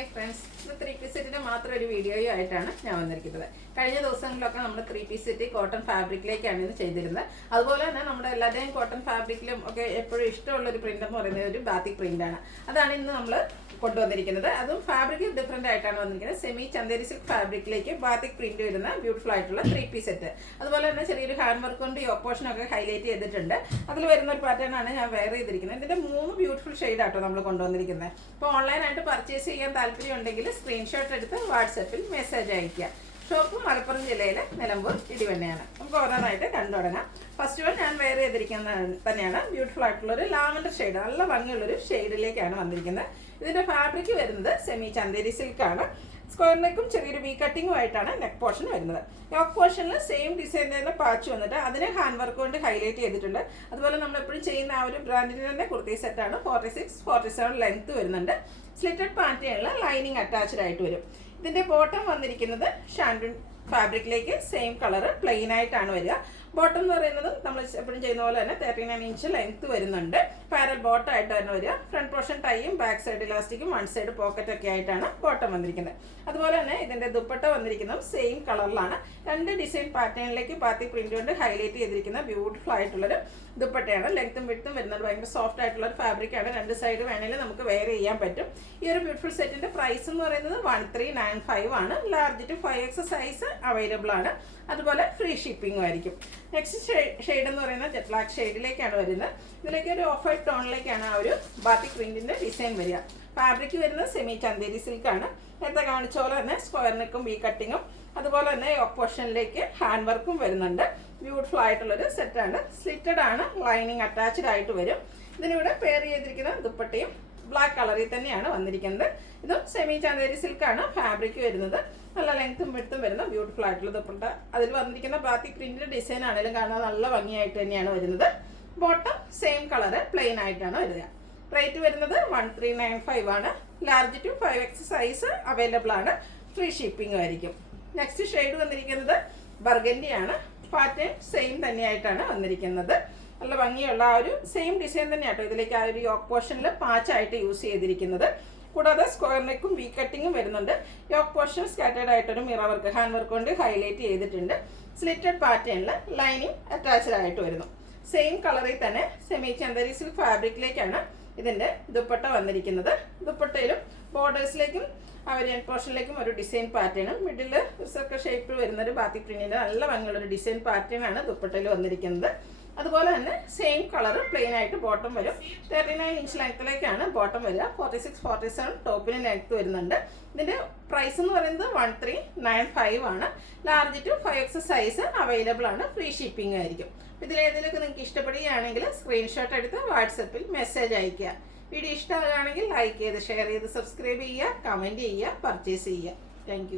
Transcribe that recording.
Hi friends, the 3-piece set മാത്രം ഒരു വീഡിയോയും ആയിട്ടാണ് ഞാൻ വന്നിരിക്കുന്നത്. കഴിഞ്ഞ ദിവസങ്ങളിലൊക്കെ നമ്മൾ 3-piece സെറ്റ് കോട്ടൺ ഫാബ്രിക്കിലേക്കാണ് ഇത് ചെയ്തിരുന്നത്. അതുപോലെ തന്നെ നമ്മുടെ എല്ലാവരുടെയും കോട്ടൺ ഫാബ്രിക്കിലും ഒക്കെ എപ്പോഴും ഇഷ്ടമുള്ള ഒരു പ്രിന്റ് എന്ന് പറയുന്നത് ഒരു ബാത്തിക് പ്രിന്റ് ആണ്. അതാണ് ഇന്ന് നമ്മൾ കൊണ്ടുവന്നിരിക്കുന്നത്. അതും ഫാബ്രിക് ഡിഫറെന്റ് ആയിട്ടാണ് വന്നിരിക്കുന്നത്. സെമി ചന്ദേരി സിൽക്ക് ഫാബ്രിക്കിലേക്ക് ബാത്തിക് പ്രിന്റ് വരുന്ന ബ്യൂട്ടിഫുൾ ആയിട്ടുള്ള 3-piece സെറ്റ്. അതുപോലെ തന്നെ ചെറിയൊരു ഹാൻഡ് വർക്ക് കൊണ്ട് ഈ ഓപ്പോഷൻ ഒക്കെ ഹൈലൈറ്റ് ചെയ്തിട്ടുണ്ട്. അതിൽ വരുന്ന ഒരു പാറ്റേൺ ആണ് ഞാൻ വെയർ ചെയ്തിരിക്കുന്നത്. ഇതിന്റെ 3 ബ്യൂട്ടിഫുൾ ഷെയ്ഡ് ആട്ടോ നമ്മൾ കൊണ്ടുവന്നിരിക്കുന്നത്. അപ്പോൾ ഓൺലൈനായിട്ട് പർച്ചേസ് ചെയ്യാൻ താല്പര്യം ഉണ്ടെങ്കിൽ സ്ക്രീൻഷോട്ട് എടുത്ത് വാട്സാപ്പിൽ മെസ്സേജ് അയയ്ക്കുക. ഷോപ്പ് മലപ്പുറം ജില്ലയിലെ നിലമ്പൂർ ഇടിവണ്ണയാണ്. നമുക്ക് ഓരോന്നായിട്ട് കണ്ടു തുടങ്ങാം. ഫസ്റ്റ് വൺ ഞാൻ വെയർ ചെയ്തിരിക്കുന്ന തന്നെയാണ് ബ്യൂട്ടിഫുൾ ആയിട്ടുള്ള ഒരു ലാവൻഡർ ഷെയ്ഡ്, നല്ല ഭംഗിയുള്ളൊരു ഷെയ്ഡിലേക്കാണ് വന്നിരിക്കുന്നത്. ഇതിന്റെ ഫാബ്രിക് വരുന്നത് സെമി ചന്ദേരി സിൽക്കാണ്. സ്ക്വയർ നെക്കും ചെറിയൊരു വി കട്ടിങ്ങും ആയിട്ടാണ് നെക്ക് പോർഷൻ വരുന്നത്. യോക്ക് പോർഷനിൽ സെയിം ഡിസൈൻ തന്നെ പാച്ച് വന്നിട്ട് അതിനെ ഹാൻഡ് വർക്ക് കൊണ്ട് ഹൈലൈറ്റ് ചെയ്തിട്ടുണ്ട്. അതുപോലെ നമ്മൾ എപ്പോഴും ചെയ്യുന്ന ആ ഒരു ബ്രാൻഡിന് തന്നെ കുർത്തി സെറ്റാണ്. 46-47 ലെങ്ത് വരുന്നുണ്ട്. സ്ലിറ്റഡ് പാറ്റേണിൽ ലൈനിങ് അറ്റാച്ച്ഡ് ആയിട്ട് വരും. ഇതിന്റെ ബോട്ടം വന്നിരിക്കുന്നത് ഷാൻഡൂൺ ഫാബ്രിക്കിലേക്ക് സെയിം കളർ പ്ലെയിൻ ആയിട്ടാണ് വരിക. ബോട്ടം എന്ന് പറയുന്നത് നമ്മൾ എപ്പോഴും ചെയ്യുന്ന പോലെ തന്നെ 39 ഇഞ്ച് ലെങ്ത് വരുന്നുണ്ട്. പാരൽ ബോട്ടം ആയിട്ട് തന്നെ വരിക. ഫ്രണ്ട് പോർഷൻ ടൈയും ബാക്ക് സൈഡ് ഇലാസ്റ്റിക്കും വൺ സൈഡ് പോക്കറ്റ് ഒക്കെ ആയിട്ടാണ് ബോട്ടം വന്നിരിക്കുന്നത്. അതുപോലെ തന്നെ ഇതിന്റെ ദുപ്പട്ട വന്നിരിക്കുന്നതും സെയിം കളറിലാണ്. രണ്ട് ഡിസൈൻ പാറ്റേണിലേക്ക് ബാത്തിക് പ്രിന്റ് കൊണ്ട് ഹൈലൈറ്റ് ചെയ്തിരിക്കുന്ന ബ്യൂട്ടിഫുൾ ആയിട്ടുള്ളൊരു ദുപ്പട്ടയാണ്. ലെങ്ത്തും വിഡ്ത്തും വരുന്നത് ഭയങ്കര സോഫ്റ്റ് ആയിട്ടുള്ള ഒരു ഫാബ്രിക്കാണ്. രണ്ട് സൈഡ് വേണമെങ്കിൽ നമുക്ക് വെയർ ചെയ്യാൻ പറ്റും. ഈ ഒരു ബ്യൂട്ടിഫുൾ സെറ്റിന്റെ പ്രൈസ് എന്ന് പറയുന്നത് 1395 ആണ്. Large to 5X size available ആണ്. അതുപോലെ ഫ്രീ ഷിപ്പിംഗും ആയിരിക്കും. നെക്സ്റ്റ് ഷെയ്ഡ് എന്ന് പറയുന്നത് ജെറ്റ് ബ്ലാക്ക് ഷെയ്ഡിലേക്കാണ് വരുന്നത്. ഇതിലേക്ക് ഒരു ഓഫ് വൈറ്റ് ടോണിലേക്കാണ് ആ ഒരു ബാത്തിക് പ്രിന്റിന്റെ ഡിസൈൻ വരിക. ഫാബ്രിക് വരുന്നത് സെമി ചന്ദേരി സിൽക്കാണ്. നേരത്തെ കാണിച്ച പോലെ തന്നെ സ്ക്വയർ നെക്കും വി കട്ടിങ്ങും അതുപോലെ തന്നെ യോക്ക് പോർഷനിലേക്ക് ഹാൻഡ് വർക്കും വരുന്നുണ്ട്. ബ്യൂട്ടിഫുൾ ആയിട്ടുള്ളൊരു സെറ്റാണ്. സ്ലിറ്റഡ് ആണ്, ലൈനിങ് അറ്റാച്ച്ഡ് ആയിട്ട് വരും. ഇതിനിവിടെ പെയർ ചെയ്തിരിക്കുന്ന ദുപ്പട്ടയും ബ്ലാക്ക് കളറിൽ തന്നെയാണ് വന്നിരിക്കുന്നത്. ഇതും സെമി ചന്ദേരി സിൽക്കാണ് ഫാബ്രിക് വരുന്നത്. നല്ല ലെങ്ത്തും വിഡ്ത്തും വരുന്ന ബ്യൂട്ടിഫുൾ ആയിട്ടുള്ള ദുപ്പട്ട. അതിൽ വന്നിരിക്കുന്ന ബാത്തിക് പ്രിന്റിന്റെ ഡിസൈൻ ആണെങ്കിലും കാണാൻ നല്ല ഭംഗിയായിട്ട് തന്നെയാണ് വരുന്നത്. ബോട്ടം സെയിം കളറ് പ്ലെയിൻ ആയിട്ടാണ് വരിക. റേറ്റ് വരുന്നത് 1395 ആണ്. Large to 5X size available ആണ്. ഫ്രീ ഷിപ്പിംഗും ആയിരിക്കും. നെക്സ്റ്റ് ഷെയ്ഡ് വന്നിരിക്കുന്നത് ബർഗൻഡി ആണ്. പാറ്റേൺ സെയിം തന്നെയായിട്ടാണ് വന്നിരിക്കുന്നത്. നല്ല ഭംഗിയുള്ള ആ ഒരു സെയിം ഡിസൈൻ തന്നെയാട്ടോ ഇതിലേക്ക് ആ ഒരു യോക്ക് പോർഷനിൽ പാച്ചായിട്ട് യൂസ് ചെയ്തിരിക്കുന്നത്. കൂടാതെ സ്ക്വയർ നെക്കും വി കട്ടിങ്ങും വരുന്നുണ്ട്. യോക്ക് പോർഷൻ സ്കാറ്റേഡ് ആയിട്ടൊരു മിറർ വർക്ക് ഹാൻഡ് വർക്ക് കൊണ്ട് ഹൈലൈറ്റ് ചെയ്തിട്ടുണ്ട്. സ്ലിറ്റഡ് പാറ്റേണിൽ ലൈനിങ് അറ്റാച്ച്ഡ് ആയിട്ട് വരുന്നു. സെയിം കളറിൽ തന്നെ സെമി ചന്ദേരി സിൽക്ക് ഫാബ്രിക്കിലേക്കാണ് ഇതിന്റെ ദുപ്പട്ട വന്നിരിക്കുന്നത്. ദുപ്പട്ടയിലും ബോർഡേഴ്സിലേക്കും ആ ഒരു എൻഡ് പോർഷനിലേക്കും ഒരു ഡിസൈൻ പാറ്റേണും മിഡിൽ ഒരു സർക്കിൾ ഷേപ്പിൽ വരുന്നൊരു ബാത്തിക് പ്രിന്റിന്റെ നല്ല ഭംഗിയുള്ളൊരു ഡിസൈൻ പാറ്റേൺ ആണ് ദുപ്പട്ടയിൽ വന്നിരിക്കുന്നത്. അതുപോലെ തന്നെ സെയിം കളർ പ്ലെയിൻ ആയിട്ട് ബോട്ടം വരും. 39 ഇഞ്ച് ലെങ്ത്തിലേക്കാണ് ബോട്ടം വരിക. 46-47 ടോപ്പിന് ലെങ്ത്ത് വരുന്നുണ്ട്. ഇതിന്റെ പ്രൈസ് എന്ന് പറയുന്നത് 1395 ആണ്. Large to 5X size available ആണ്. ഫ്രീ ഷിപ്പിംഗ് ആയിരിക്കും. ഇതിലേതിലൊക്കെ നിങ്ങൾക്ക് ഇഷ്ടപ്പെടുകയാണെങ്കിൽ സ്ക്രീൻഷോട്ട് എടുത്ത് വാട്സപ്പിൽ മെസ്സേജ് അയയ്ക്കുക. വീഡിയോ ഇഷ്ടമാകുകയാണെങ്കിൽ ലൈക്ക് ചെയ്ത് ഷെയർ ചെയ്ത് സബ്സ്ക്രൈബ് ചെയ്യുക, കമൻറ്റ് ചെയ്യുക, പർച്ചേസ് ചെയ്യുക. താങ്ക്